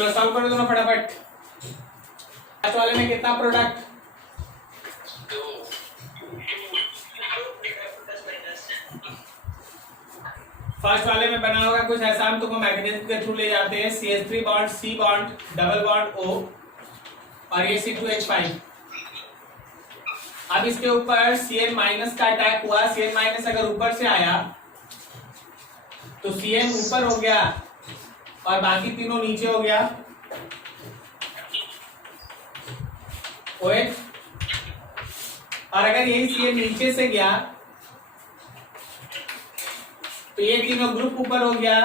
चलो सॉल्व करो दोनों फटाफट। फर्स्ट वाले में कितना प्रोडक्ट? फर्स्ट वाले में बना होगा कुछ ऐसा, हम तुमको मैग्नेटिक के थ्रू ले जाते हैं। CH3 bond, C bond, double bond O और ये C2H5। अब इसके ऊपर Cn माइनस का अटैक हुआ। Cn माइनस अगर ऊपर से आया तो Cn ऊपर हो गया और बाकी तीनों नीचे हो गया। OH और अगर यही Cn नीचे से गया तो ये तीनों ग्रुप ऊपर हो गया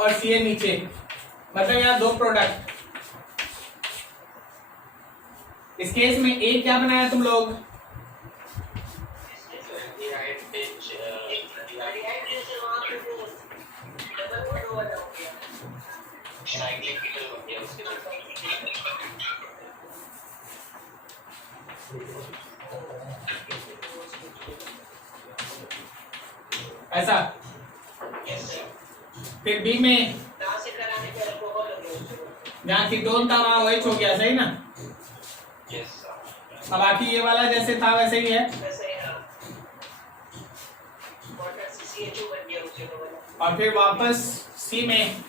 और Cn नीचे, मतलब यहाँ दो प्रोडक्ट। इस केस में एक क्या बनाया तुम लोग? ऐसा। फिर बी में जहाँ कीटोन था वहां OH हो गया, सही ना? अब बाकी ये वाला जैसे था वैसे ही है। और फिर वापस सी में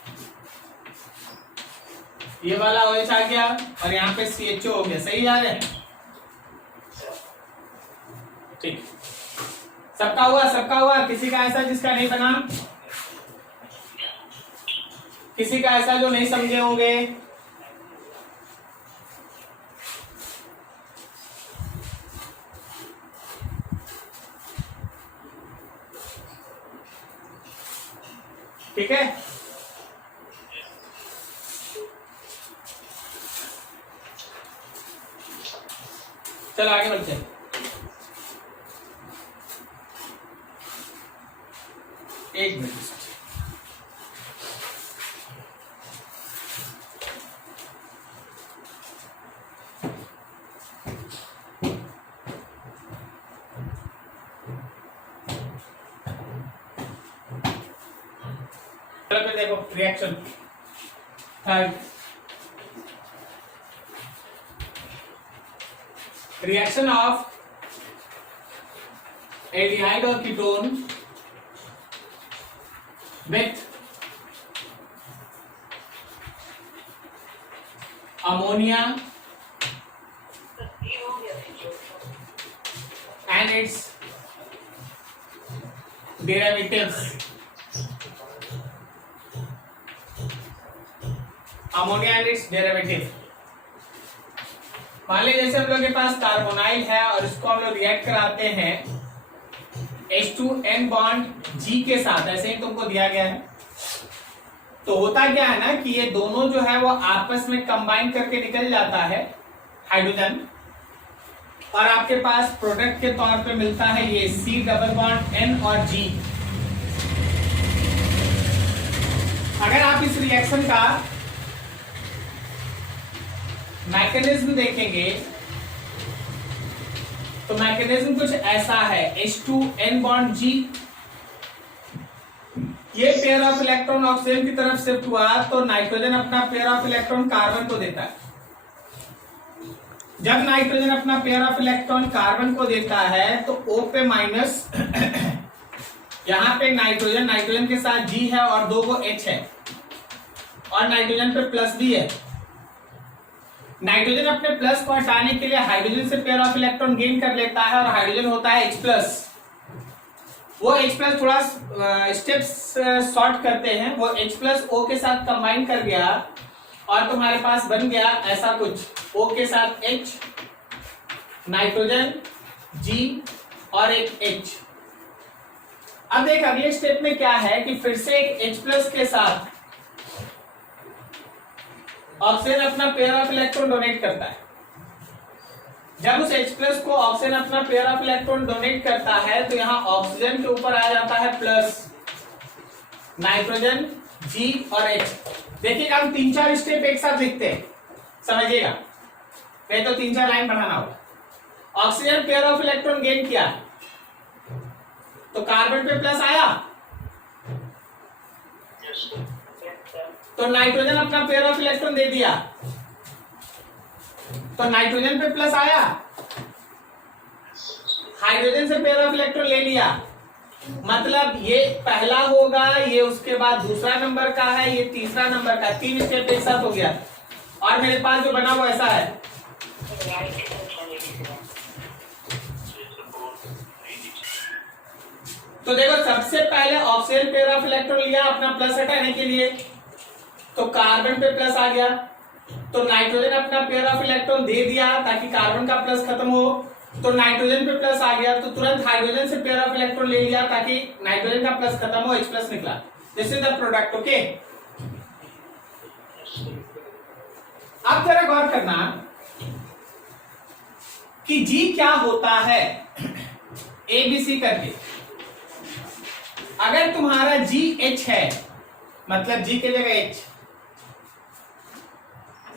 ये वाला OH आ गया और यहाँ पे CHO हो गया, सही याद है? ठीक, सबका हुआ, सबका हुआ। किसी का ऐसा जिसका नहीं बना? किसी का ऐसा जो नहीं समझे होंगे? ठीक है, चलो आगे बढ़ते हैं। एक मिनट, चलो फिर देखो reaction third. Reaction of aldehyde और ketone with ammonia and its derivatives। Ammonia and its derivative. मान लीजिए जैसे हम लोग के पास कार्बोनाइल है और इसको हम लोग रिएक्ट कराते हैं H2N बॉन्ड G के साथ, ऐसे ही तुमको दिया गया है। तो होता क्या है ना कि ये दोनों जो है वो आपस में कंबाइन करके निकल जाता है हाइड्रोजन, और आपके पास प्रोडक्ट के तौर पे मिलता है ये C डबल बॉन्ड N और G। अगर आप इस रिएक्शन का मैकेनिज्म देखेंगे तो मैकेनिज्म कुछ ऐसा है। H2N बॉन्ड G, ये पेयर ऑफ इलेक्ट्रॉन ऑक्सीजन की तरफ शिफ्ट हुआ तो नाइट्रोजन अपना पेयर ऑफ इलेक्ट्रॉन कार्बन को देता है। जब नाइट्रोजन अपना पेयर ऑफ इलेक्ट्रॉन कार्बन को देता है तो O पे माइनस, यहां पे नाइट्रोजन, नाइट्रोजन के साथ G है और दो को H है और नाइट्रोजन पे प्लस भी है। नाइट्रोजन अपने प्लस को हटाने के लिए हाइड्रोजन से पेयर ऑफ इलेक्ट्रॉन गेन कर लेता है और हाइड्रोजन होता है H+। वो H+ थोड़ा स्टेप्स शॉर्ट करते हैं, वो H+ O के साथ कंबाइन कर गया और तुम्हारे पास बन गया ऐसा कुछ, O के साथ H, नाइट्रोजन G और एक H। अब देख अगले स्टेप में क्या है कि फिर से एक H+ के साथ ऑक्सीजन अपना पेयर ऑफ इलेक्ट्रॉन डोनेट करता है। जब उस H+ को ऑक्सीजन अपना पेयर ऑफ इलेक्ट्रॉन डोनेट करता है तो यहां ऑक्सीजन के ऊपर आ जाता है प्लस, नाइट्रोजन G और H। देखिएगा हम 3-4 स्टेप एक साथ लिखते हैं, समझिएगा, नहीं तो 3-4 लाइन बढ़ाना होगा। Oxygen pair of electron gain किया तो कार्बन पे प्लस आया, तो नाइट्रोजन अपना पेयर ऑफ इलेक्ट्रॉन दे दिया, तो नाइट्रोजन पे प्लस आया, हाइड्रोजन से पेयर ऑफ इलेक्ट्रॉन ले लिया, मतलब ये पहला होगा, ये उसके बाद दूसरा नंबर का है, ये तीसरा नंबर का, 3 स्टेप एक साथ हो गया। और मेरे पास जो बना वो ऐसा है, तो देखो सबसे पहले ऑक्सीजन पेयर ऑफ इलेक्ट्रॉन लिया अपना प्लस हटाने के लिए, तो कार्बन पे प्लस आ गया, तो नाइट्रोजन अपना पेयर ऑफ इलेक्ट्रॉन दे दिया ताकि कार्बन का प्लस खत्म हो, तो नाइट्रोजन पे प्लस आ गया, तो तुरंत हाइड्रोजन से पेयर ऑफ इलेक्ट्रॉन ले लिया ताकि नाइट्रोजन का प्लस खत्म हो, H प्लस निकला। This is the product. Okay, अब जरा गौर करना कि G क्या होता है, ABC करके। अगर तुम्हारा GH है, मतलब G की जगह H,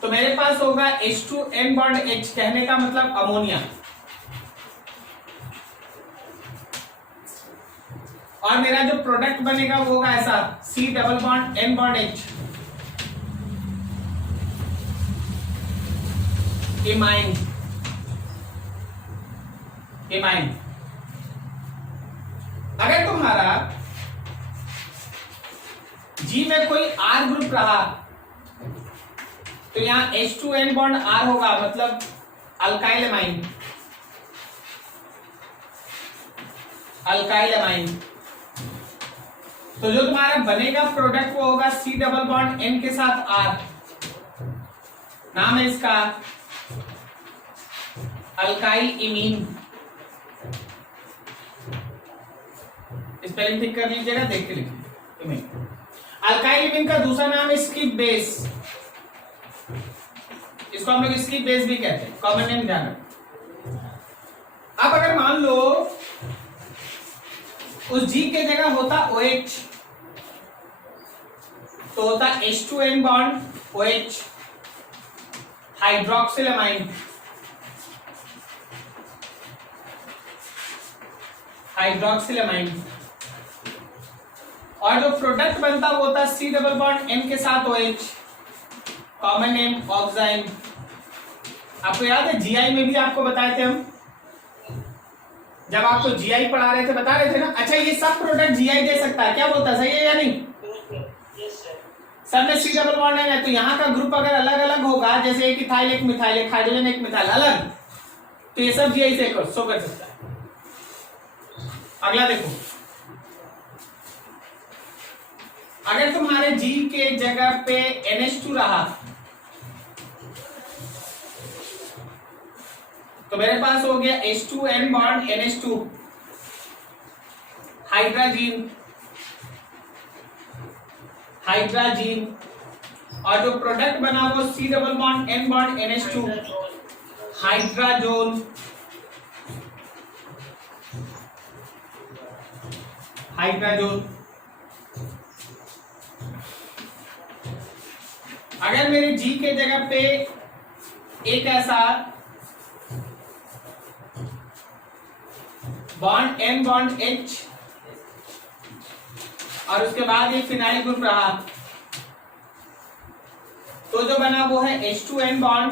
तो मेरे पास होगा H2N बॉन्ड H, कहने का मतलब अमोनिया, और मेरा जो प्रोडक्ट बनेगा वो होगा ऐसा C double bond N bond H, imine. अगर तुम्हारा G में कोई R ग्रुप रहा तो यहां H2N बॉन्ड R होगा, मतलब अल्काइल एमाइन, तो जो तुम्हारा बनेगा प्रोडक्ट वो होगा C डबल बॉन्ड N के साथ R, नाम है इसका अल्काइल इमीन। स्पेलिंग ठीक कर लीजिएगा, देख के लिखिए। अल्काइल इमीन का दूसरा नाम है स्किप बेस, इसको हम लोग स्किप बेस भी कहते हैं, कॉमन नेम ध्यान रखो। अब अगर मान लो उस G के जगह होता OH, तो होता H2N bond OH, hydroxyl amine, और जो प्रोडक्ट बनता वो होता C डबल बॉन्ड N के साथ OH, कॉमन नेम ऑक्साइन। आपको याद है GI में भी आपको बताए थे हम, जब आपको GI पढ़ा रहे थे बता रहे थे ना। अच्छा, ये सब प्रोडक्ट GI दे सकता है, क्या बोलता है, सही है या नहीं? सब में C डबल बॉन्ड है, तो यहाँ का ग्रुप अगर अलग अलग होगा, जैसे एक इथाइल एक मिथाइल, एक हाइड्रोजन एक मिथाइल अलग, तो ये सब GI से शो कर सकता है। अगला देखो, अगर तुम्हारे G के जगह पे NH2 रहा तो मेरे पास हो गया H2N बॉन्ड NH2, हाइड्राजीन, और जो प्रोडक्ट बना वो C double bond N bond NH2, hydrazone. अगर मेरे G के जगह पे एक ऐसा बॉन्ड N बॉन्ड H और उसके बाद एक फिनाइल ग्रुप रहा, तो जो बना वो है H2N बॉन्ड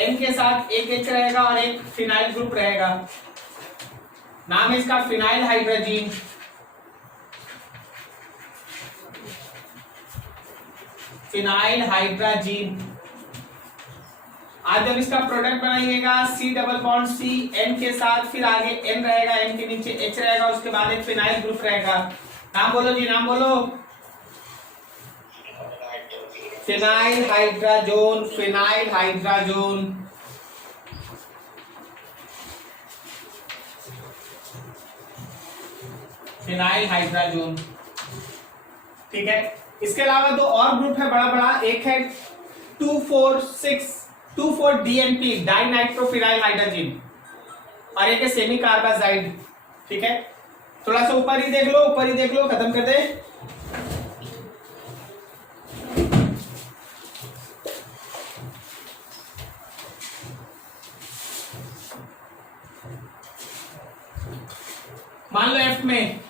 N के साथ एक H रहेगा और एक फिनाइल ग्रुप रहेगा, नाम है इसका फिनाइल हाइड्रोजीन। आज जब इसका प्रोडक्ट बनाइएगा C double bond C N के साथ, फिर आगे N रहेगा, N के नीचे H रहेगा, उसके बाद एक फिनाइल ग्रुप रहेगा। नाम बोलो जी, नाम बोलो। Phenyl hydrazone. ठीक है, इसके अलावा दो और ग्रुप है बड़ा बड़ा, एक है 2,4,6,2,4-DNP डाइनाइट्रोफिनाइल हाइड्रोजन, और एक है सेमी कार्बाजाइड। ठीक है, थोड़ा सा ऊपर ही देख लो, खत्म कर दे। मान लो F में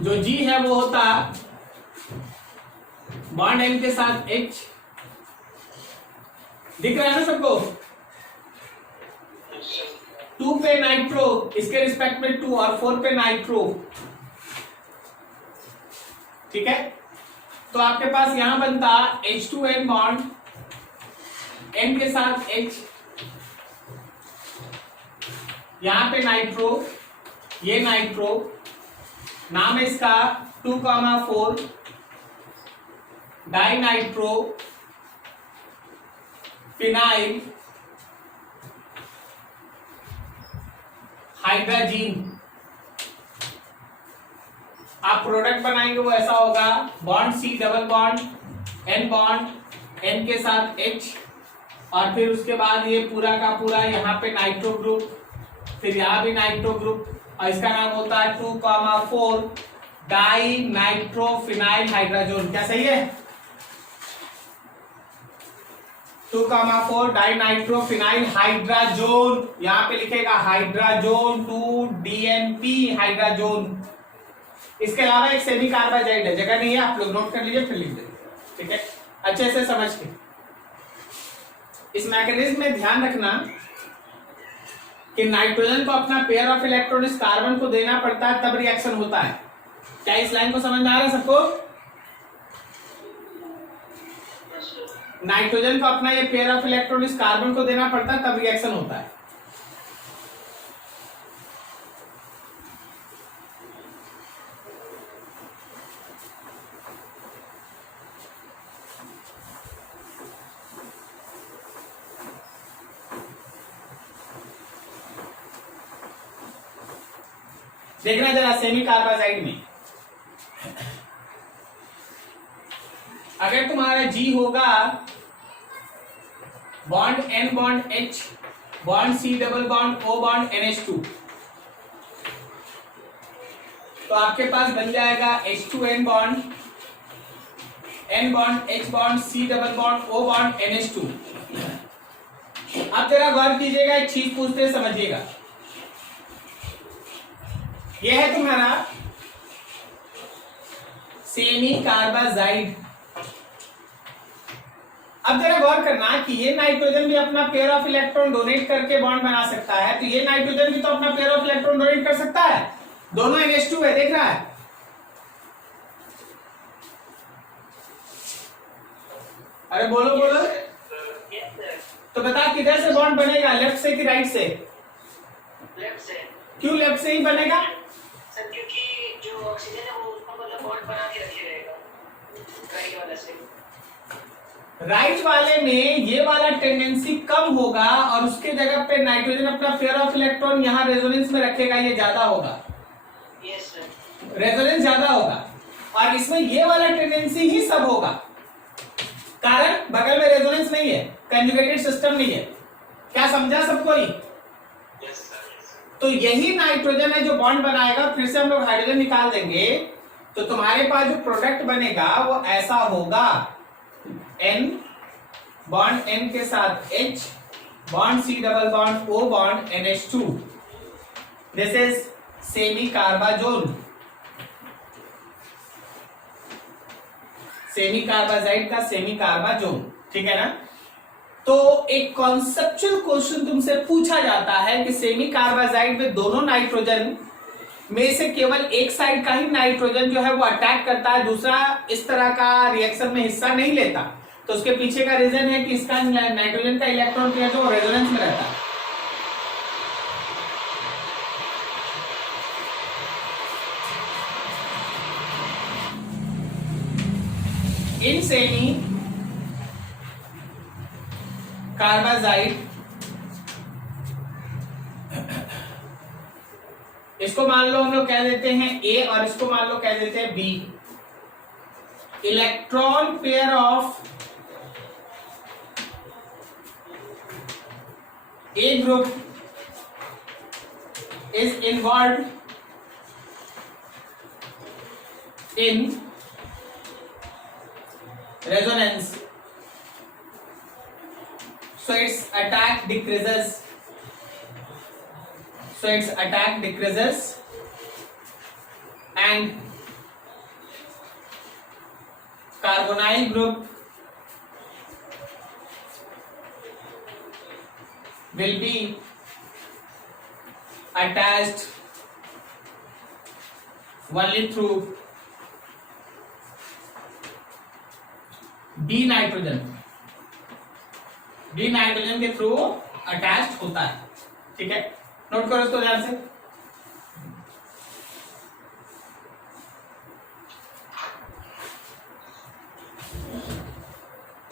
जो जो G है वो होता बॉन्ड N के साथ H, दिख रहा है ना सबको? 2 पे नाइट्रो, इसके रिस्पेक्ट में 2 और 4 पे नाइट्रो, ठीक है। तो आपके पास यहां बनता H2N बॉन्ड N के साथ H, यहां पे नाइट्रो, ये नाइट्रो, नाम है इसका 2,4 डाई नाइट्रो फिनाइल हाइड्रोजीन। आप प्रोडक्ट बनाएंगे वो ऐसा होगा, bond C double bond N के साथ H, और फिर उसके बाद ये पूरा का पूरा यहाँ पे नाइट्रो ग्रुप, फिर यहाँ भी नाइट्रो ग्रुप, और इसका नाम होता है 2,4 डाई नाइट्रो फिनाइल हाइड्रोजोन। क्या सही है? 2,4 डाई नाइट्रो फिनाइल हाइड्रोजोन, यहाँ पे लिखेगा हाइड्रोजोन 2-DNP हाइड्रोजोन। इसके अलावा एक सेमी कार्बाजाइड है, जगह नहीं है, आप लोग नोट कर लीजिए फिर लिख देंगे, ठीक है, अच्छे से समझ के। इस मैकेनिज्म में ध्यान रखना कि नाइट्रोजन को अपना पेयर ऑफ इलेक्ट्रॉन इस कार्बन को देना पड़ता है, तब रिएक्शन होता है। क्या इस लाइन को समझ में आ रहा है सबको? नाइट्रोजन को अपना ये पेयर ऑफ इलेक्ट्रॉन इस कार्बन को देना पड़ता है, तब रिएक्शन होता है। देखना जरा सेमी कार्बाजाइड में, अगर तुम्हारा G होगा bond N bond H bond C double bond O bond NH2, तो आपके पास बन जाएगा H2N bond N bond H bond C double bond O bond NH2। अब जरा गौर कीजिएगा, एक चीज पूछते हैं, समझिएगा। यह है तुम्हारा सेमी कार्बाजाइड। अब जरा गौर करना कि ये नाइट्रोजन भी अपना पेयर ऑफ इलेक्ट्रॉन डोनेट करके बॉन्ड बना सकता है, तो ये नाइट्रोजन भी तो अपना पेयर ऑफ इलेक्ट्रॉन डोनेट कर सकता है, दोनों NH2 है, देख रहा है? अरे बोलो बोलो, तो बता किधर से बॉन्ड बनेगा, लेफ्ट से कि राइट से? लेफ्ट से। क्यों लेफ्ट से ही बनेगा? सर क्योंकि जो ऑक्सीजन है वो उसको मतलब बॉन्ड बना के रखे रहेगा राइट वाला से। राइट वाले में ये वाला टेंडेंसी कम होगा और उसके जगह पे नाइट्रोजन अपना पेयर ऑफ इलेक्ट्रॉन यहाँ रेजोनेंस में रखेगा, ये ज्यादा होगा। यस सर, रेजोनेंस ज्यादा होगा, और इसमें ये वाला टेंडेंसी ही सब होगा, कारण बगल में रेजोनेंस नहीं है, कंजुगेटेड सिस्टम नहीं है। क्या समझा सब कोई? Yes sir. तो यही नाइट्रोजन है जो बॉन्ड बनाएगा, फिर से हम लोग हाइड्रोजन निकाल देंगे, तो तुम्हारे पास जो प्रोडक्ट बनेगा वो ऐसा होगा, N बॉन्ड N के साथ H bond C double bond O bond NH2, this is semicarbazone, semicarbazide का सेमी कार्बाजोन, ठीक है ना। तो एक कॉन्सेप्चुअल क्वेश्चन तुमसे पूछा जाता है कि सेमी कार्बाजाइड में दोनों नाइट्रोजन में से केवल एक साइड का ही नाइट्रोजन जो है वो अटैक करता है, दूसरा इस तरह का रिएक्शन में हिस्सा नहीं लेता। तो उसके पीछे का रीजन है कि इसका नाइट्रोजन का इलेक्ट्रॉन पेयर जो रेजोनेंस में रहता है। इन सेमी कार्बाजाइड, इसको मान लो हम लोग कह देते हैं A और इसको मान लो कह देते हैं B। Electron pair of A group is involved in resonance, so its attack decreases, and carbonyl group will be attached only through D nitrogen के थ्रू अटैच्ड होता है। ठीक है, नोट करो इसको ध्यान से।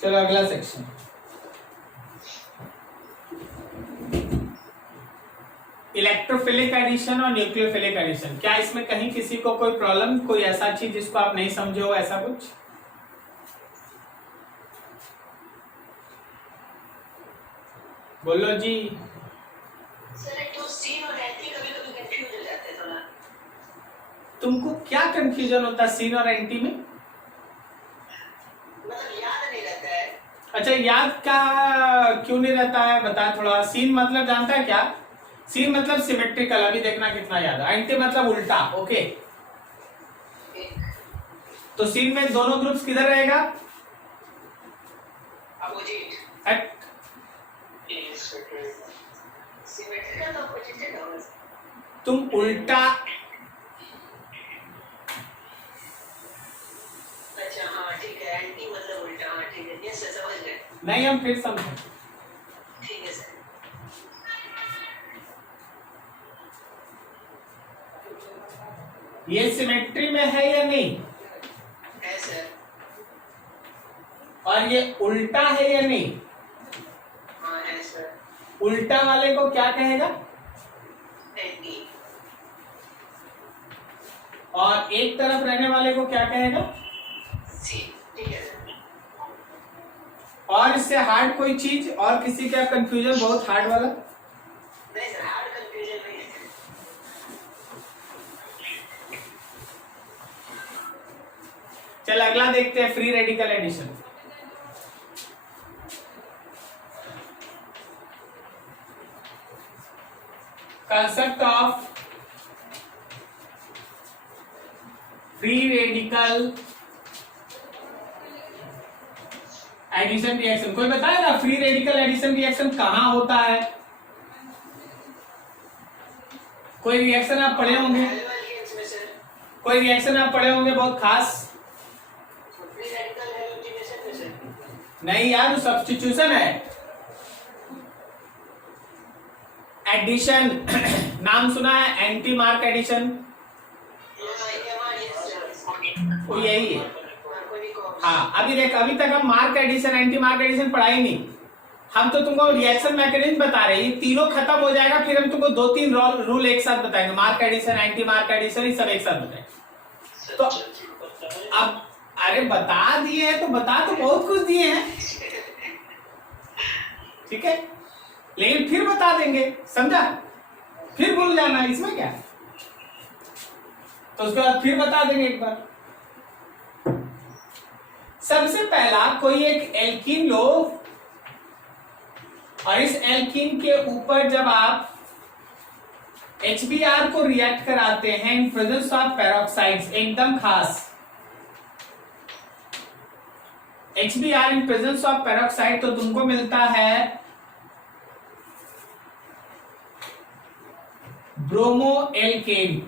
चलो अगला सेक्शन, इलेक्ट्रोफिलिक एडिशन और न्यूक्लियोफिलिक एडिशन। क्या इसमें कहीं किसी को कोई प्रॉब्लम, कोई ऐसा चीज जिसको आप नहीं समझे हो, ऐसा कुछ? बोलो जी। सर एक तो सीन और एंटी कभी-कभी कंफ्यूज हो जाते हैं थोड़ा। तुमको क्या कंफ्यूजन होता है सीन और एंटी में? मतलब याद नहीं रहता है। अच्छा, याद का क्यों नहीं रहता है, बता थोड़ा। सीन मतलब जानता है क्या? सीन मतलब सिमेट्रिकल, अभी देखना कितना याद है। एंटी मतलब उल्टा। ओके, तो सीन में दोनों ग्रुप्स किधर रहेगा? अपोजिट। सिमेट्रिकल तो अपोजिट है ना। तुम उल्टा। अच्छा हाँ ठीक है, एंटी मतलब उल्टा। हाँ ठीक है, यस सर समझ गए। नहीं, हम फिर समझे। ठीक है सर। ये सिमेट्री में है या नहीं? है सर। और ये उल्टा है या नहीं? हाँ है सर। उल्टा वाले को क्या कहेगा? एंटी। और एक तरफ रहने वाले को क्या कहेगा? सी। ठीक है सर। और इससे हार्ड कोई चीज और किसी का कंफ्यूजन बहुत हार्ड वाला? नहीं सर, हार्ड कंफ्यूजन नहीं है। चल अगला देखते हैं, free radical addition. Concept of free radical addition reaction. कोई बताएगा फ्री रेडिकल एडिशन रिएक्शन कहां होता है? कोई रिएक्शन आप पढ़े होंगे, एल्केन्स में सर। कोई रिएक्शन आप पढ़े होंगे बहुत खास? फ्री रेडिकल हैलोजिनेशन में सर। नहीं यार, वो सब्स्टिट्यूशन है। एडिशन नाम सुना है? एंटी मार्क एडिशन, वो यही है। हाँ, अभी देख, अभी तक हम mark addition, anti mark addition पढ़ाई नहीं। हम तो तुमको रिएक्शन मैकेनिज्म बता रहे हैं। ये तीनों खत्म हो जाएगा, फिर हम तुमको 2-3 रूल एक साथ बताएंगे। Mark addition, anti mark addition, ये सब एक साथ बताएंगे। तो अब अरे बता दिए हैं तो बता तो बहुत कुछ दिए हैं, ठीक है, लेकिन फिर बता देंगे, समझा? फिर भूल जाना, इसमें क्या? तो उसके बाद फिर बता देंगे एक बार। सबसे पहला कोई एक एल्कीन लो, और इस एल्कीन के ऊपर जब आप HBr को रिएक्ट कराते हैं इन प्रेजेंस ऑफ पेरोक्साइड्स, एकदम खास HBr in presence of peroxide, तो तुमको मिलता है ब्रोमो एल्केन।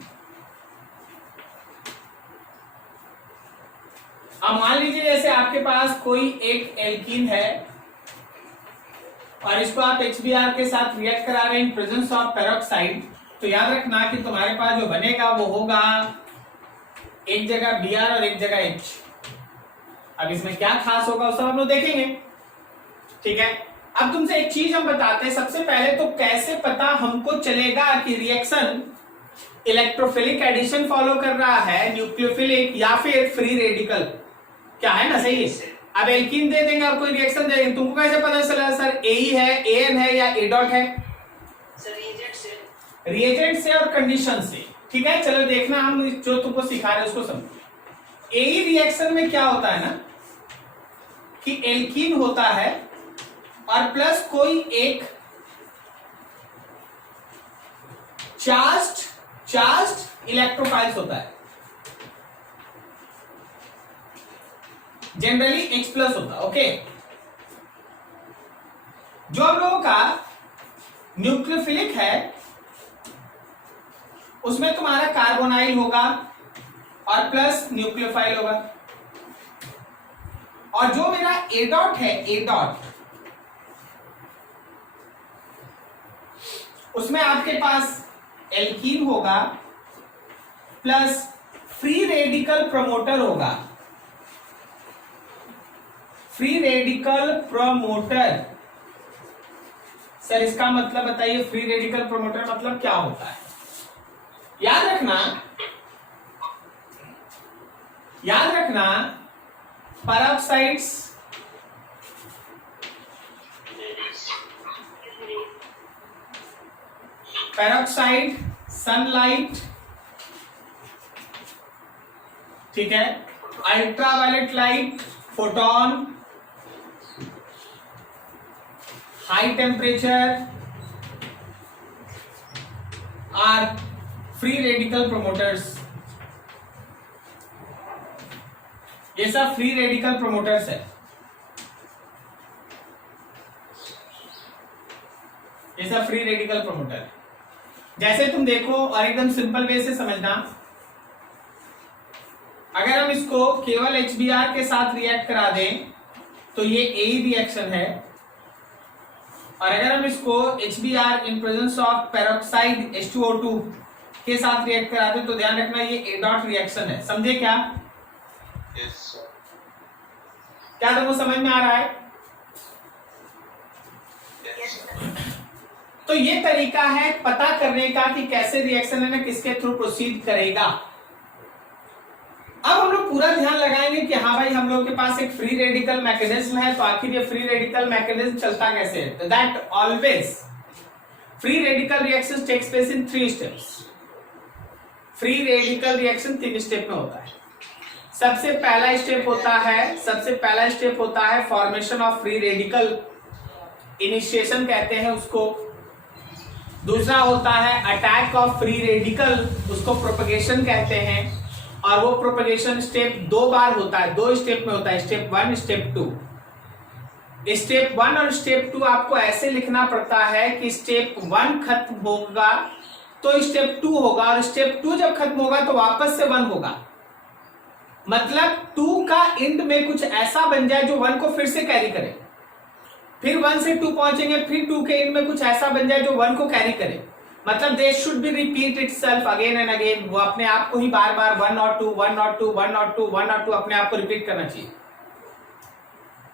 अब मान लीजिए जैसे आपके पास कोई एक एल्कीन है और इसको आप HBr के साथ रिएक्ट करा रहे हैं इन प्रेजेंस ऑफ पेरोक्साइड, तो याद रखना कि तुम्हारे पास जो बनेगा वो होगा एक जगह Br और एक जगह H। अब इसमें क्या खास होगा वो सब हम लोग देखेंगे, ठीक है। अब तुमसे एक चीज हम बताते हैं। सबसे पहले तो कैसे पता हमको चलेगा कि रिएक्शन इलेक्ट्रोफिलिक एडिशन फॉलो कर रहा है, न्यूक्लियोफिलिक या फिर फ्री रेडिकल? क्या है ना, सही है। अब एल्कीन दे देंगे और कोई रिएक्शन दे देंगे, तुमको कैसे पता चला सर ए है, एन है या ए डॉट है? सर रिएजेंट से। रिएजेंट से और कंडीशन से, ठीक है। चलो देखना, हम जो तुमको सिखा रहे हैं उसको समझो। ए रिएक्शन में क्या होता है ना कि एल्कीन होता है और प्लस कोई एक चार्ज्ड इलेक्ट्रोफाइल्स होता है। जनरली H प्लस होता है। ओके, जो हम लोगों का न्यूक्लियोफिलिक है उसमें तुम्हारा कार्बोनाइल होगा और प्लस न्यूक्लियोफाइल होगा, और जो मेरा ए डॉट है, ए डॉट, उसमें आपके पास एल्कीन होगा प्लस फ्री रेडिकल प्रमोटर होगा। फ्री रेडिकल प्रमोटर, सर इसका मतलब बताइए, फ्री रेडिकल प्रमोटर मतलब क्या होता है? याद रखना पेरोक्साइड्स पेरोक्साइड, सनलाइट, ठीक है, ultraviolet light, photon, high temperature are free radical promoters. ये सब फ्री रेडिकल प्रोमोटर्स है। ये सब फ्री रेडिकल प्रोमोटर है। जैसे तुम देखो, और एकदम सिंपल वे से समझना, अगर हम इसको केवल HBr के साथ रिएक्ट करा दें तो ये ए रिएक्शन है, और अगर हम इसको HBr in presence of peroxide H2O2 के साथ रिएक्ट करा दें तो ध्यान रखना ये ए डॉट रिएक्शन है। समझे क्या? क्या तुमको समझ में आ रहा है? तो ये तरीका है पता करने का कि कैसे रिएक्शन है ना किसके थ्रू प्रोसीड करेगा। अब हम लोग पूरा ध्यान लगाएंगे कि हाँ भाई हम लोग के पास एक फ्री रेडिकल मैकेनिज्म है, तो आखिर ये फ्री रेडिकल मैकेनिज्म चलता कैसे है? That always free radical reaction takes place in 3 steps. Free radical reaction 3 step में होता है। सबसे पहला स्टेप होता है formation of free radical, initiation कहते हैं उसको। दूसरा होता है अटैक ऑफ फ्री रेडिकल, उसको प्रोपगेशन कहते हैं, और वो प्रोपगेशन स्टेप 2 बार होता है, 2 स्टेप में होता है, स्टेप 1 स्टेप 2। स्टेप 1 और स्टेप 2 आपको ऐसे लिखना पड़ता है कि स्टेप 1 खत्म होगा तो स्टेप 2 होगा, और स्टेप 2 जब खत्म होगा तो वापस से 1 होगा। मतलब 2 का एंड में कुछ ऐसा बन जाए जो 1 को फिर से कैरी करे, फिर 1 से 2 पहुंचेंगे, फिर 2 के एंड में कुछ ऐसा बन जाए जो 1 को कैरी करे। मतलब they should be repeat itself again and again. वो अपने आप को ही बार बार 1 और 2 1 और 2 1 और 2 1 और 2 अपने आप को रिपीट करना चाहिए।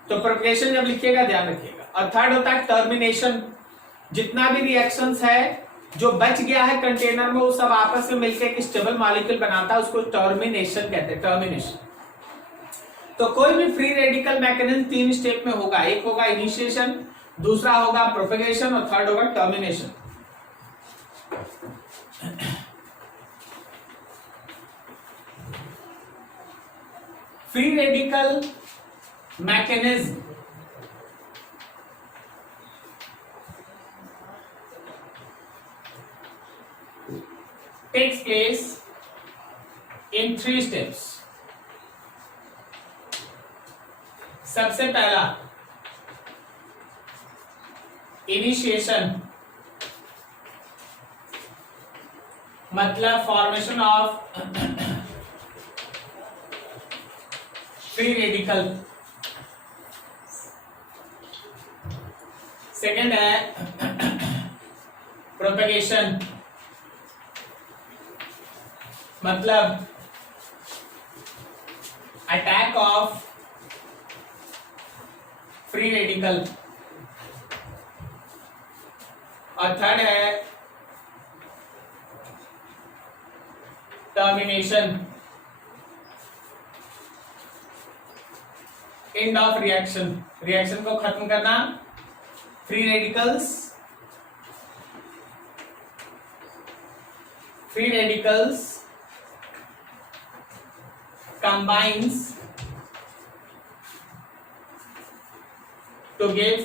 तो प्रोपगेशन जब लिखिएगा ध्यान रखिएगा। और थर्ड होता है टर्मिनेशन। जितना भी रिएक्शंस है जो बच गया है कंटेनर में वो सब आपस में मिलकर एक स्टेबल मॉलिक्यूल बनाता है, उसको टर्मिनेशन कहते हैं, टर्मिनेशन। तो कोई भी फ्री रेडिकल मैकेनिज्म 3 स्टेप में होगा। एक होगा इनिशिएशन, दूसरा होगा प्रोपगेशन, और थर्ड होगा termination. Free radical mechanism takes place in 3 steps. सबसे पहला इनिशिएशन, मतलब formation of free radical. Second है प्रोपगेशन, मतलब अटैक ऑफ फ्री रेडिकल। और थर्ड है termination, end of reaction. Reaction को खत्म करना। Free radicals combines to give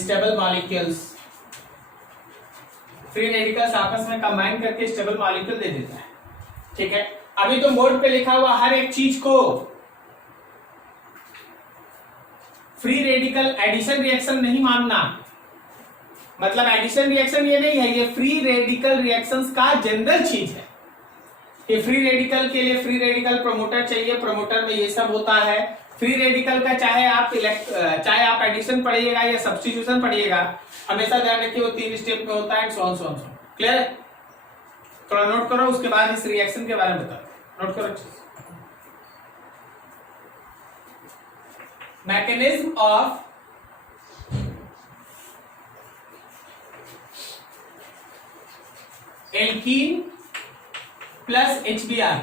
stable molecules। Free radicals आपस में कंबाइन करके स्टेबल मॉलिक्यूल दे देता है। ठीक है, अभी तुम बोर्ड पे लिखा हुआ हर एक चीज को फ्री रेडिकल एडिशन रिएक्शन नहीं मानना। मतलब एडिशन रिएक्शन ये नहीं है, ये फ्री रेडिकल रिएक्शंस का जनरल चीज है। ये फ्री रेडिकल के लिए फ्री रेडिकल प्रमोटर चाहिए, प्रमोटर में ये सब होता है। फ्री रेडिकल का चाहे आप एडिशन पढ़िएगा या सब्स्टिट्यूशन पढ़िएगा, हमेशा ध्यान रखिए वो 3 स्टेप में होता है। सो क्लियर है? थोड़ा नोट करो, उसके बाद इस रिएक्शन के बारे में बताओ। नोट करो अच्छे से। Mechanism of alkene plus HBr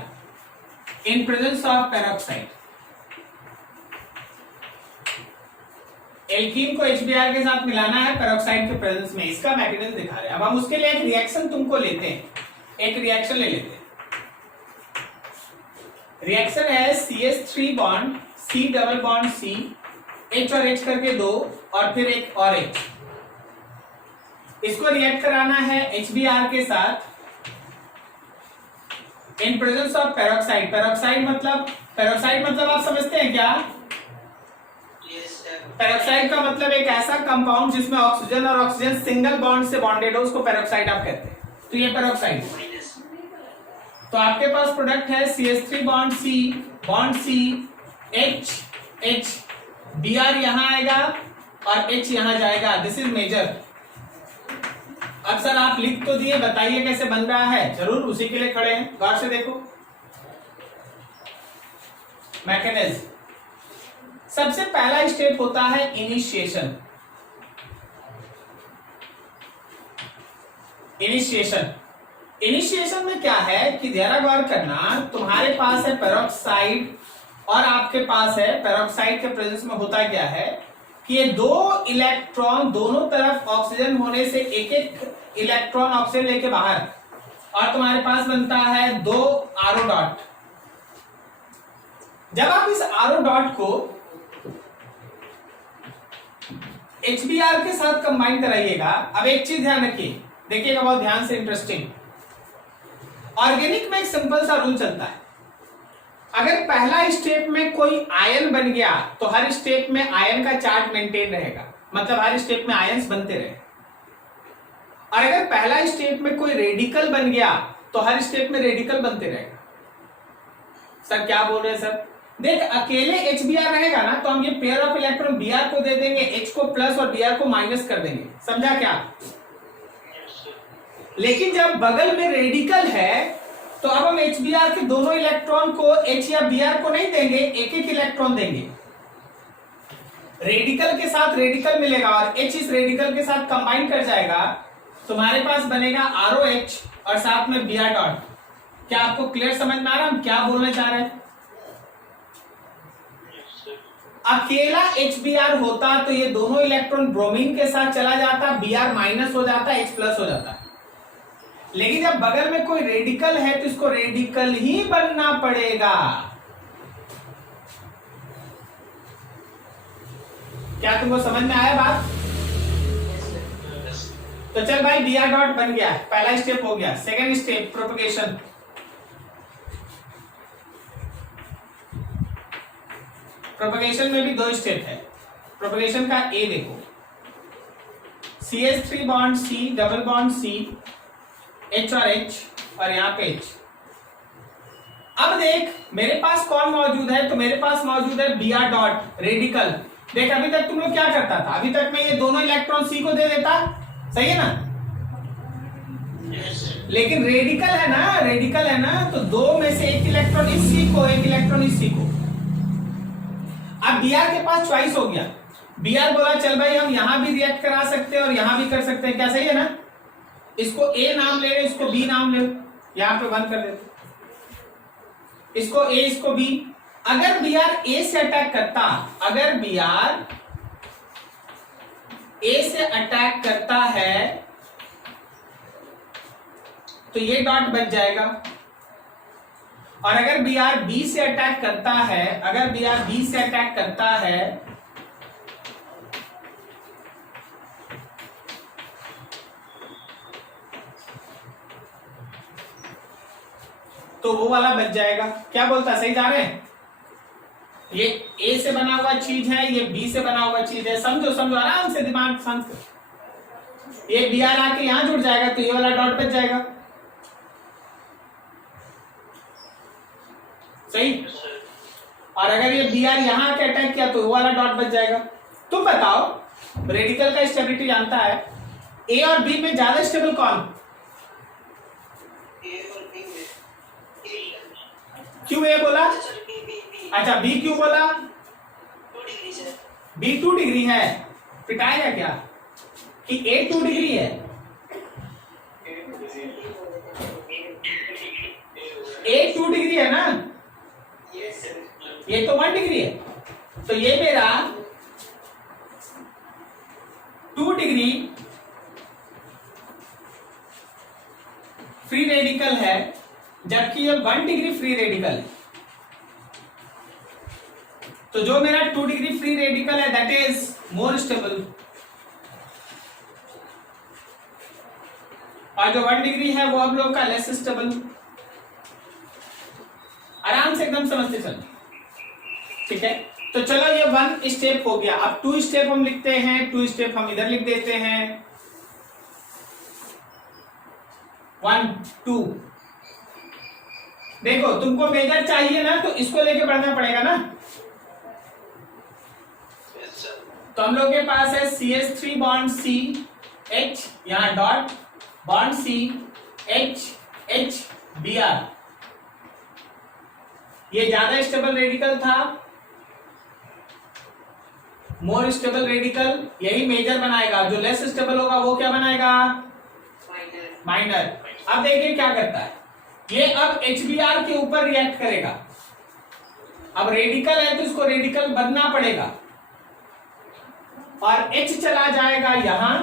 in presence of peroxide। Alkene को HBr के साथ मिलाना है पेरोक्साइड के प्रेजेंस में, इसका मैकेनिज्म दिखा रहे हैं। अब हम उसके लिए एक रिएक्शन तुमको लेते हैं, एक रिएक्शन ले लेते हैं। रिएक्शन है CH3 bond C double bond C, H और H करके 2 और फिर एक और H। इसको रिएक्ट कराना है HBr के साथ in presence of peroxide. Peroxide मतलब आप समझते हैं क्या? पेरोक्साइड का मतलब एक ऐसा कंपाउंड जिसमें ऑक्सीजन और ऑक्सीजन सिंगल बॉन्ड से बॉन्डेड हो, उसको पेरोक्साइड आप कहते हैं। तो ये पेरोक्साइड। तो आपके पास प्रोडक्ट है CH3 bond C H Br यहां आएगा और H यहां जाएगा। This is major. अब सर आप लिख तो दिए, बताइए कैसे बन रहा है। जरूर, उसी के लिए खड़े हैं, गौर से देखो। मैकेनिज्म, सबसे पहला स्टेप होता है इनिशिएशन। इनिशिएशन में क्या है कि जरा गौर करना, तुम्हारे पास है पेरोक्साइड और आपके पास है पेरोक्साइड के प्रेजेंस में होता क्या है कि ये 2 इलेक्ट्रॉन दोनों तरफ ऑक्सीजन होने से एक एक इलेक्ट्रॉन ऑक्सीजन लेके बाहर, और तुम्हारे पास बनता है 2 आरओ डॉट। जब आप इस आरओ डॉट को HBr के साथ कंबाइन कराइएगा। अब एक चीज ध्यान रखिए, देखिएगा बहुत ध्यान से, इंटरेस्टिंग। ऑर्गेनिक में एक सिंपल सा रूल चलता है, अगर पहला स्टेप में कोई आयन बन गया तो हर स्टेप में आयन का चार्ज मेंटेन रहेगा, मतलब हर स्टेप में आयंस बनते रहे। और अगर पहला स्टेप में कोई रेडिकल बन गया तो हर स्टेप में रेडिकल बनते रहेगा। सर क्या बोल रहे हैं सर? देख, अकेले HBr रहेगा ना तो हम ये पेयर ऑफ इलेक्ट्रॉन Br को दे देंगे, H को प्लस और Br को माइनस कर देंगे। समझा क्या? लेकिन जब बगल में रेडिकल है तो अब हम HBr के दोनों इलेक्ट्रॉन को H या Br को नहीं देंगे, एक एक इलेक्ट्रॉन देंगे। रेडिकल के साथ रेडिकल मिलेगा और H इस रेडिकल के साथ कंबाइन कर जाएगा, तुम्हारे पास बनेगा ROH और साथ में Br डॉट। क्या आपको क्लियर समझ में आ रहा है हम क्या बोलना चाह रहे हैं? अकेला HBr होता तो ये दोनों इलेक्ट्रॉन ब्रोमीन के साथ चला जाता, Br माइनस हो जाता, H प्लस हो जाता। लेकिन जब बगल में कोई रेडिकल है तो इसको रेडिकल ही बनना पड़ेगा। क्या तुमको समझ में आया बात? तो चल भाई, Br डॉट बन गया, पहला स्टेप हो गया। Second step propagation. प्रोपगेशन में भी 2 स्टेप है। प्रोपगेशन का ए देखो, CH3 bond C double bond C, H और H और यहां पे H। अब देख मेरे पास कौन मौजूद है, तो मेरे पास मौजूद है Br डॉट रेडिकल। देख अभी तक तुम लोग क्या करता था, अभी तक मैं ये दोनों इलेक्ट्रॉन C को दे देता, सही है ना? लेकिन रेडिकल है ना, तो 2 में से एक इलेक्ट्रॉन इस C को, एक इलेक्ट्रॉन इस C को। अब Br के पास चॉइस हो गया। Br बोला चल भाई हम यहां भी रिएक्ट करा सकते हैं और यहां भी कर सकते हैं, क्या सही है ना? इसको A नाम ले रहे, इसको B नाम ले, यहां पे बंद कर देते, इसको A इसको B। अगर Br A से अटैक करता, अगर Br A से अटैक करता है तो ये डॉट बच जाएगा। और अगर Br B से अटैक करता है, अगर Br B से अटैक करता है तो वो वाला बच जाएगा। क्या बोलता, सही जा रहे हैं? ये ए से बना हुआ चीज है, ये बी से बना हुआ चीज है, समझो समझो आराम से, दिमाग शांत करो। ये बी आर आके यहां जुड़ जाएगा तो ये वाला डॉट बच जाएगा, सही। और अगर ये बी आर यहां आके अटैक किया तो वो वाला डॉट बच जाएगा। तुम बताओ रेडिकल का स्टेबिलिटी जानता है, ए और बी में ज्यादा स्टेबल कौन? क्यों ए बोला? अच्छा बी क्यों बोला? बी 2 डिग्री है, पिटाएगा क्या कि ए 2 डिग्री है? ए 2 डिग्री है ना, ये तो 1 डिग्री है, तो ये मेरा 2 डिग्री फ्री रेडिकल है, जबकि ये 1 डिग्री फ्री रेडिकल है। तो जो मेरा 2 डिग्री फ्री रेडिकल है दैट इज मोर स्टेबल, और जो 1 डिग्री है वो हम लोग का लेस स्टेबल। आराम से एकदम समझते चलो, ठीक है। तो चलो ये 1 स्टेप हो गया। अब 2 स्टेप हम लिखते हैं, 2 स्टेप हम इधर लिख देते हैं, 1 2। देखो तुमको मेजर चाहिए ना, तो इसको लेके पढ़ना पड़ेगा ना। तो हम लोग के पास है CH3 बॉन्ड C H, यहां dot bond C H H Br। ये ज्यादा स्टेबल रेडिकल था, मोर स्टेबल रेडिकल, यही मेजर बनाएगा। जो लेस स्टेबल होगा वो क्या बनाएगा? माइनर। अब देखिए क्या करता है ये, अब HBr के ऊपर रिएक्ट करेगा। अब रेडिकल है तो इसको रेडिकल बनना पड़ेगा, और H चला जाएगा यहां।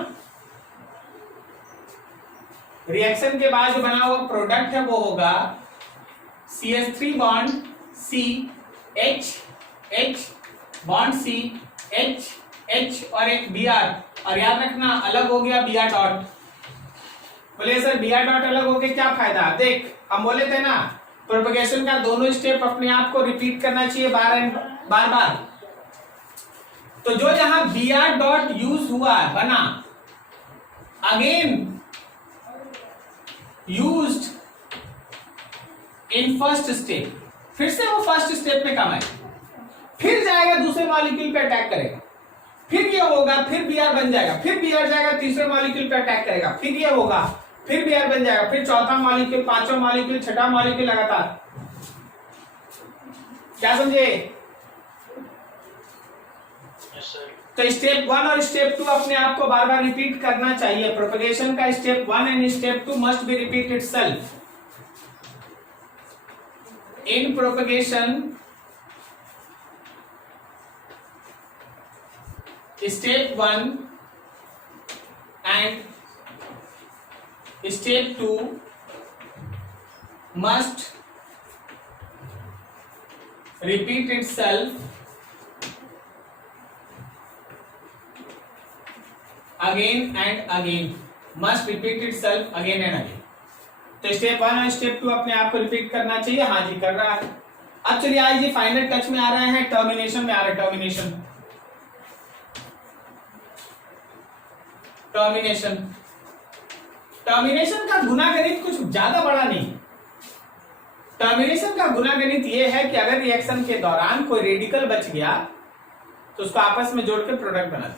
रिएक्शन के बाद जो बना हुआ प्रोडक्ट है वो होगा CH3 bond C H H bond C H H और एक Br, और याद रखना अलग हो गया Br डॉट। बोले सर Br डॉट अलग हो गया, क्या फायदा? देख हम बोले थे ना प्रोपगेशन का दोनों स्टेप अपने आप को रिपीट करना चाहिए बार बार। तो जो यहां Br डॉट यूज हुआ बना, again used in first step, फिर से वो फर्स्ट स्टेप में काम आएगा, फिर जाएगा दूसरे मॉलिक्यूल पे अटैक करेगा, फिर ये होगा, फिर Br बन जाएगा, फिर Br जाएगा तीसरे मॉलिक्यूल पे अटैक करेगा, फिर ये होगा, फिर Br बन जाएगा, फिर चौथा मॉलिक्यूल, पांचवा मॉलिक्यूल, छठा मॉलिक्यूल, लगातार। क्या समझे? तो स्टेप 1 और स्टेप 2 अपने आप को बार बार रिपीट करना चाहिए। प्रोपगेशन का step 1 and step 2 must be repeat itself. In propagation step 1 and step 2 must repeat itself again and again, must repeat itself again and again। तो स्टेप 1 और स्टेप 2 अपने आप को रिपीट करना चाहिए। हाँ जी कर रहा है। अब चलिए आज ये फाइनल टच में आ रहे हैं, टर्मिनेशन में आ रहे हैं। टर्मिनेशन का गुणागणित कुछ ज्यादा बड़ा नहीं। टर्मिनेशन का गुणागणित यह है कि अगर रिएक्शन के दौरान कोई रेडिकल बच गया तो उसको आपस में जोड़ के प्रोडक्ट बना दो।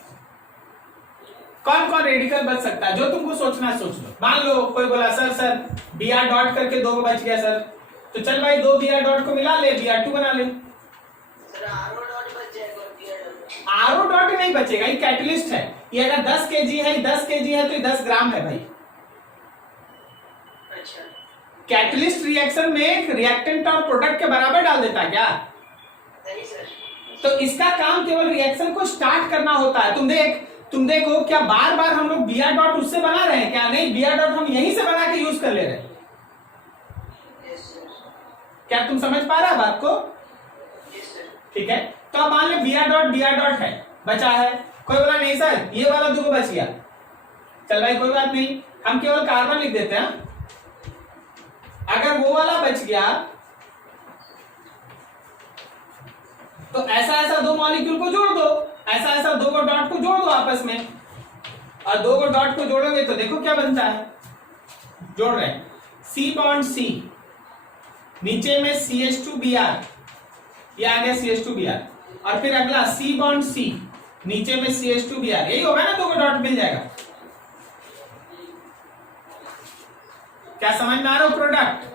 कौन कौन रेडिकल बच सकता है जो तुमको सोचना सोच लो। मान लो कोई बोला सर Br डॉट करके 2 को बच गया सर, तो चल भाई 2 Br डॉट को मिला ले, Br2 बना ले। आरओ डॉट नहीं बचेगा, ये कैटलिस्ट है। ये अगर 10 kg है, 10 kg है तो ये 10 ग्राम है भाई। अच्छा। कैटलिस्ट रिएक्शन में रिएक्टेंट और प्रोडक्ट के बराबर डाल देता क्या? नहीं सर। तो इसका काम केवल रिएक्शन को स्टार्ट करना होता है। तुम देखो क्या बार बार हम लोग Br डॉट उससे बना रहे हैं क्या? नहीं, Br डॉट हम यहीं से बना के यूज कर ले रहे हैं। क्या तुम समझ पा रहे बात को? ठीक है, तो अब मान लो Br डॉट है, बचा है। कोई बोला नहीं सर ये वाला 2 को बच गया, चल भाई कोई बात नहीं, हम केवल कार्बन लिख देते हैं। अगर वो वाला बच गया तो ऐसा ऐसा दो मॉलिक्यूल को जोड़ दो, ऐसा ऐसा दो को डॉट को जोड़ दो आपस में, और दो को डॉट को जोड़ोगे तो देखो क्या बनता है। जोड़ रहे हैं C बॉन्ड C, नीचे में CH2Br, ये आ गया CH2Br, और फिर अगला C बॉन्ड C, नीचे में CH2Br, यही होगा ना, दो को डॉट मिल जाएगा। क्या समझ में आ रहा हो प्रोडक्ट?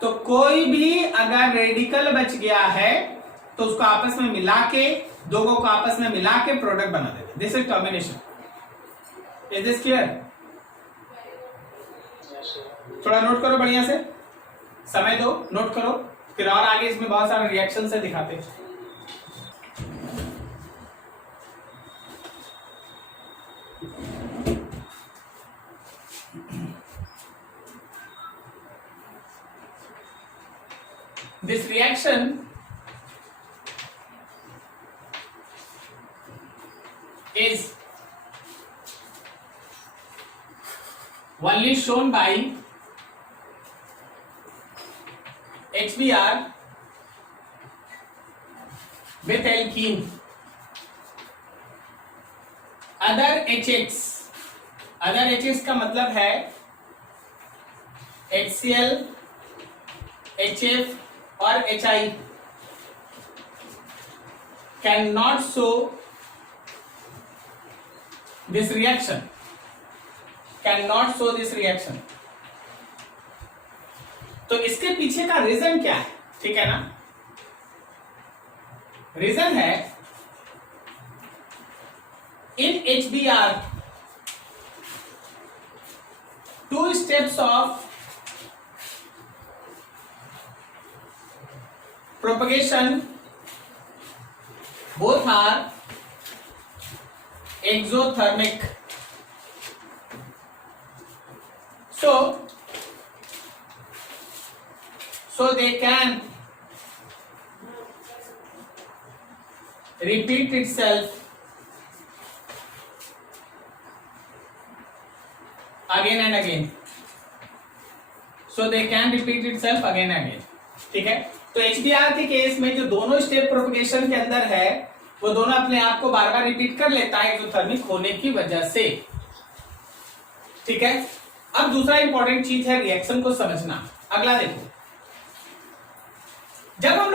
तो कोई भी अगर रेडिकल बच गया है तो उसको आपस में मिला के, दो को आपस में मिला के प्रोडक्ट बना देते। This is termination. Is this clear? थोड़ा नोट करो बढ़िया से, समय दो, नोट करो, फिर और आगे इसमें बहुत सारे रिएक्शन से दिखाते हैं। This reaction is only shown by HBr with alkene. Other HX, other HX का मतलब है HCl, HF और HI cannot show this reaction, cannot show this reaction। तो इसके पीछे का रीजन क्या है? ठीक है ना, रीजन है इन HBr 2 steps of propagation, both are exothermic, so they can repeat itself again and again, so they can repeat itself again and again। ठीक है, तो HBr के केस में जो दोनों स्टेप प्रोपगेशन के अंदर है वो दोनों अपने आप को बार बार रिपीट कर लेता है एक्सोथर्मिक होने की वजह से। ठीक है, अब दूसरा इंपॉर्टेंट चीज है रिएक्शन को समझना। अगला देखो, जब हम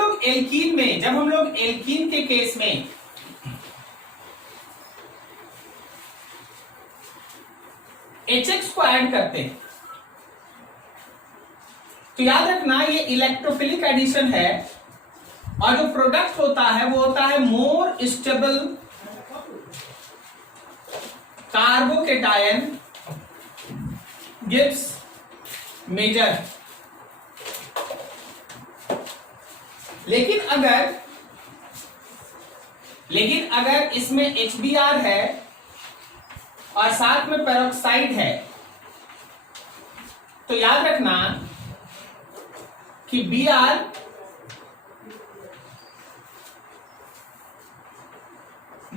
लोग एल्कीन के केस में HX को ऐड करते हैं तो याद रखना ये इलेक्ट्रोफिलिक एडिशन है, और जो प्रोडक्ट होता है वो होता है more stable carbocation gives major. लेकिन अगर इसमें HBr है और साथ में पेरोक्साइड है तो याद रखना कि Br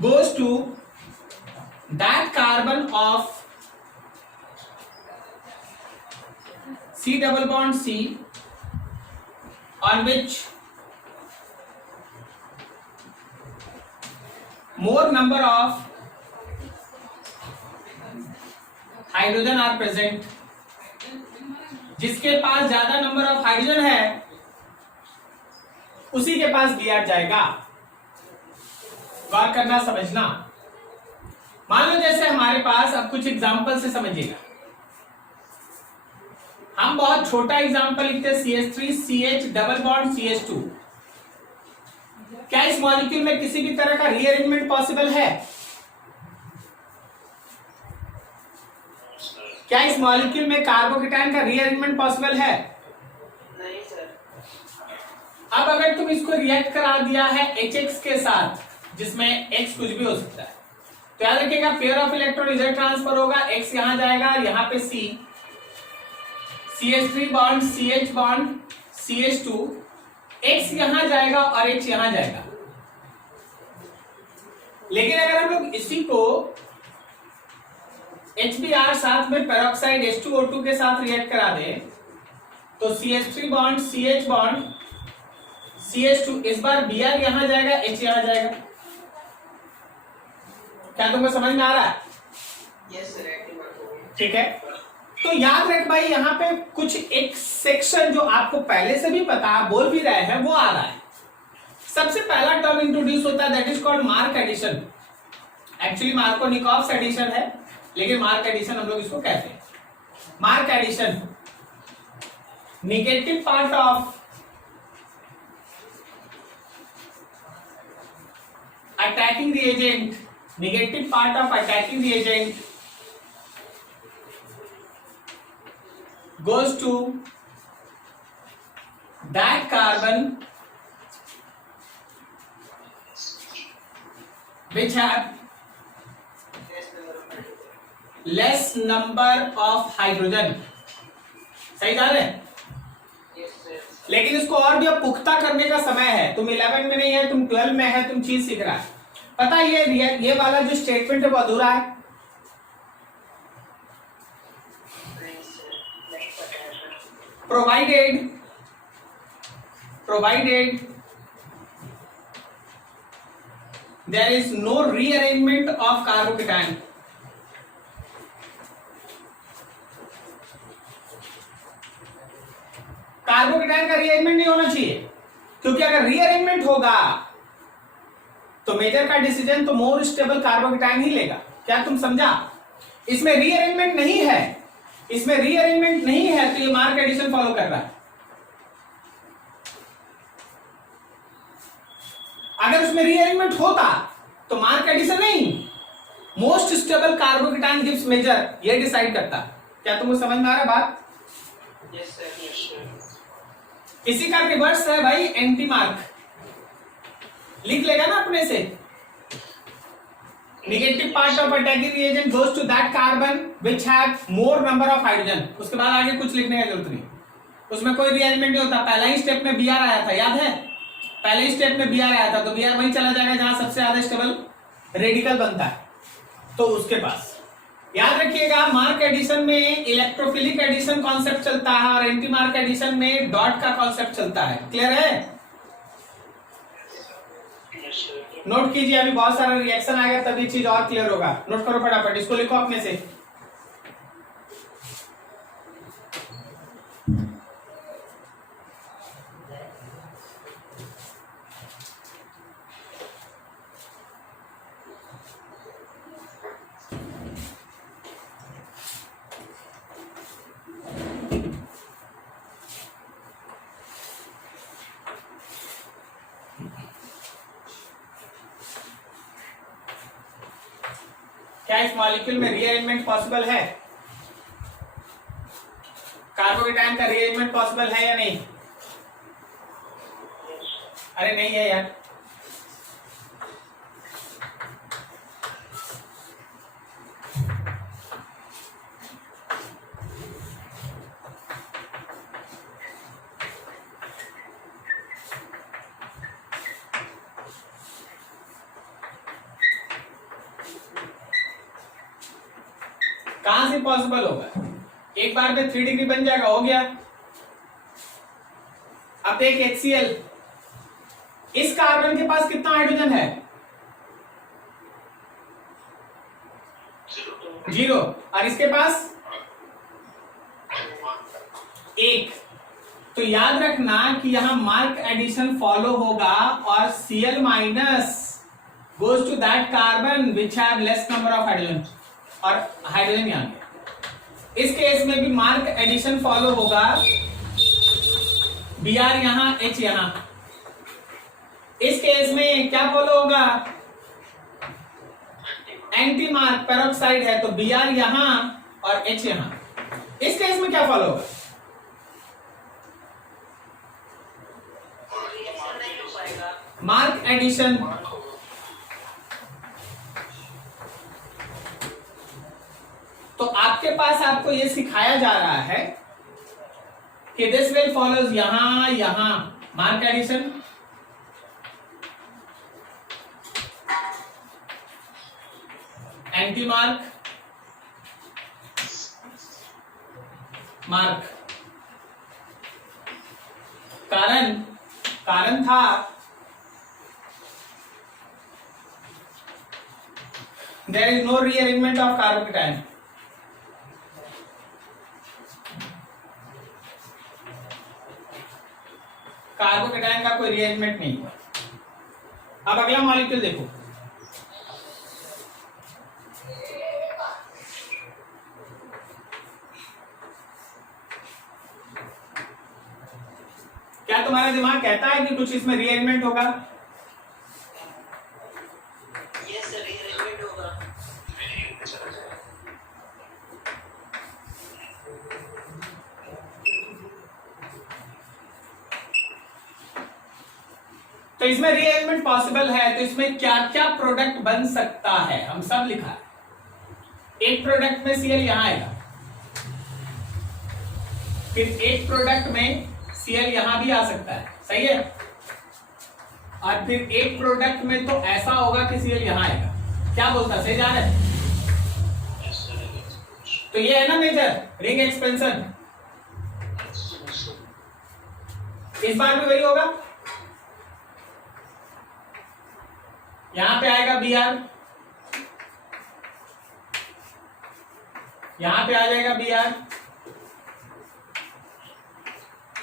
goes to that carbon of C double bond C on which more number of hydrogen are present. जिसके पास ज्यादा नंबर ऑफ हाइड्रोजन है उसी के पास Br जाएगा। गौर करना, समझना। मान लो जैसे हमारे पास, अब कुछ एग्जांपल से समझिएगा, हम बहुत छोटा एग्जांपल लिखते हैं CH3CH डबल बॉन्ड CH2। क्या इस मॉलिक्यूल में किसी भी तरह का रीअरेंजमेंट पॉसिबल है? क्या इस मॉलिक्यूल में कार्बोकेटायन का रीअरेंजमेंट पॉसिबल है? नहीं सर। अब अगर तुम इसको रिएक्ट करा दिया है HX के साथ, जिसमें X कुछ भी हो सकता है, तो याद रखिएगा पेयर ऑफ इलेक्ट्रॉन इधर ट्रांसफर होगा, X यहां जाएगा, यहां पे C, CH3 bond CH bond CH2, X यहां जाएगा और H यहां जाएगा। लेकिन अगर हम लोग इसी को HBr साथ में पेरोक्साइड H2O2 के साथ रिएक्ट करा दे तो CH3 bond CH bond CH2, इस बार Br यहां जाएगा, H यहां जाएगा। क्या तुमको समझ में आ रहा है? यस सर, एंटी मार्क हो गया। ठीक है, तो याद रख भाई, यहाँ पे कुछ एक सेक्शन जो आपको पहले से भी पता, बोल भी रहे हैं, वो आ रहा है। सबसे पहला टर्म इंट्रोड्यूस होता है, that is called mark addition. Actually Markovnikov's addition है, लेकिन मार्क एडिशन हम लोग इसको कहते हैं। Mark addition, negative part of attacking reagent, negative part of attacking reagent goes to that carbon which have less number of hydrogen। सही जा रहे हैं? Yes sir. लेकिन इसको और भी अब पुख्ता करने का समय है। तुम 11 में नहीं है, तुम 12 में है, तुम चीज सीख रहा है। पता है ये वाला जो स्टेटमेंट है वो अधूरा है। नहीं सर, नहीं पता है sir. provided there is no rearrangement of carbocation, carbocation का रीअरेंजमेंट नहीं होना चाहिए, क्योंकि अगर रीअरेंजमेंट होगा तो मेजर का डिसीजन तो मोर स्टेबल कार्बोकेटाइन ही लेगा। क्या तुम समझा? इसमें रीअरेंजमेंट नहीं है, इसमें रीअरेंजमेंट नहीं है, तो ये मार्क एडिशन फॉलो कर रहा है। अगर उसमें रीअरेंजमेंट होता तो मार्क एडिशन नहीं, most stable carbocation gives major, ये डिसाइड करता। क्या तुमको समझ में आ रहा है बात? Yes sir, yes sir. इसी का रिवर्स है भाई एंटी मार्क। लिख लेगा ना अपने से, negative part of attacking reagent goes to that carbon which have more number of hydrogen. उसके बाद आगे कुछ लिखने की जरूरत नहीं, उसमें कोई रीअरेंजमेंट नहीं होता। पहला ही स्टेप में Br आया था, याद है? पहले ही स्टेप में Br आया था, तो Br वहीं चला जाएगा जहां सबसे ज्यादा स्टेबल रेडिकल बनता है, तो उसके पास। याद रखिएगा, मार्क एडिशन में इलेक्ट्रोफिलिक एडिशन कॉन्सेप्ट चलता है और एंटी मार्क एडिशन में डॉट का कॉन्सेप्ट चलता है। क्लियर है? Yes sir. नोट कीजिए, अभी बहुत सारा रिएक्शन आएगा तभी चीज और क्लियर होगा। नोट करो फटाफट, इसको लिखो अपने से। क्या इस मॉलिक्यूल में रीअरेंजमेंट पॉसिबल है? कार्बोकेटाइन का रीअरेंजमेंट पॉसिबल है या नहीं? अरे नहीं है यार। कहां से पॉसिबल होगा? एक बार में 3 डिग्री बन जाएगा, हो गया। अब देख HCl, इस कार्बन के पास कितना हाइड्रोजन है? 0। और इसके पास 1। तो याद रखना कि यहां मार्क एडिशन फॉलो होगा और Cl minus goes to that carbon which have less number of hydrogen, और हाइड्रोजन यहां गया। इस केस में भी मार्क एडिशन फॉलो होगा, Br यहां, H यहां। इस केस में क्या फॉलो होगा? एंटी मार्क पेरोक्साइड है, तो Br यहां और H यहां। इस केस में क्या फॉलो होगा? रिएक्शन नहीं हो पाएगा। Mark addition. तो आपके पास आपको यह सिखाया जा रहा है कि दिस विल फॉलोज यहां यहां mark addition, anti mark, mark. कारण था there is no rearrangement of carbocation. Carbocation का कोई रीअरेंजमेंट नहीं हुआ। अब अगला मॉलिक्यूल देखो, क्या तुम्हारा दिमाग कहता है कि कुछ इसमें रीअरेंजमेंट होगा? यस सर, रीअरेंजमेंट होगा। तो इसमें रीअरेंजमेंट पॉसिबल है, तो इसमें क्या क्या प्रोडक्ट बन सकता है हम सब लिखा है। एक प्रोडक्ट में Cl यहां आएगा, फिर एक प्रोडक्ट में Cl यहां भी आ सकता है, सही है। और फिर एक प्रोडक्ट में तो ऐसा होगा कि Cl यहां आएगा। क्या बोलता, सही जा रहा है? तो ये है ना मेजर रिंग एक्सपेंशन। इस बार भी वही होगा, यहां पे आएगा Br, यहां पे आ जाएगा Br,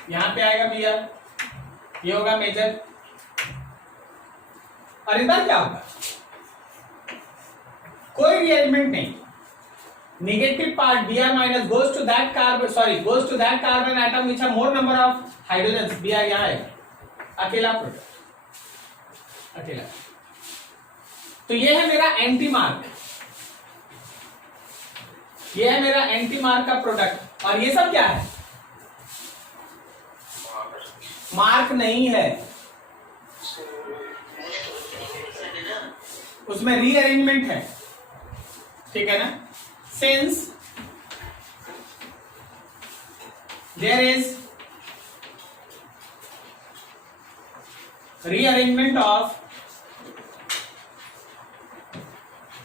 यहां पे आएगा Br, ये होगा मेजर। और इधर क्या होगा? कोई रीअरेंजमेंट नहीं। Negative part Br minus goes to that carbon atom which have more number of hydrogen. Br यहां आएगा, अकेला प्रोडक्ट, अकेला। तो ये है मेरा एंटी मार्क, ये है मेरा एंटी मार्क का प्रोडक्ट। और ये सब क्या है? मार्क नहीं है, उसमें रीअरेंजमेंट है, ठीक है ना। Since there is rearrangement of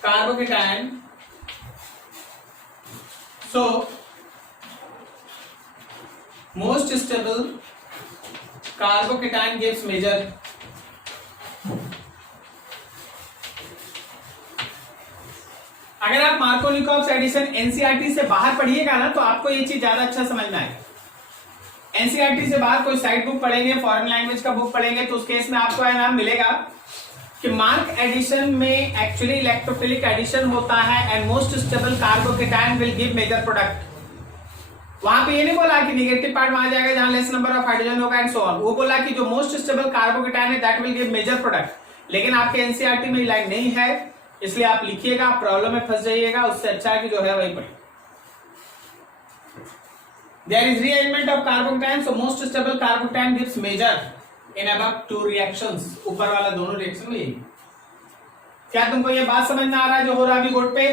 carbocation, so most stable carbocation gives major। अगर आप मार्कोनिकॉव्स एडिशन एनसीईआरटी से बाहर पढ़िएगा ना, तो आपको ये चीज ज्यादा अच्छा समझ में आएगा। एनसीईआरटी से बाहर कोई साइड बुक पढ़ेंगे, फॉरेन लैंग्वेज का बुक पढ़ेंगे, तो उस केस में आपको नाम मिलेगा कि मार्क एडिशन में एक्चुअली इलेक्ट्रोफिलिक एडिशन होता है and most stable carbocation will give major product. वहां पे ये नहीं बोला कि नेगेटिव पार्ट वहां जाएगा जहां लेस नंबर ऑफ हाइड्रोजन होगा एंड सो ऑन। वो बोला कि जो मोस्ट स्टेबल कार्बोकेटायन है that will give major product. लेकिन आपके एनसीईआरटी में लाइन नहीं है, इसलिए आप लिखिएगा, प्रॉब्लम में फंस जाइएगा। उससे अच्छा है कि जो है वही पढ़िए। There is rearrangement of carbocation, so most stable carbocation gives major in above two reactions. ऊपर वाला दोनों रिएक्शन में यही। क्या तुमको ये बात समझ में आ रहा है जो हो रहा है अभी बोर्ड पे?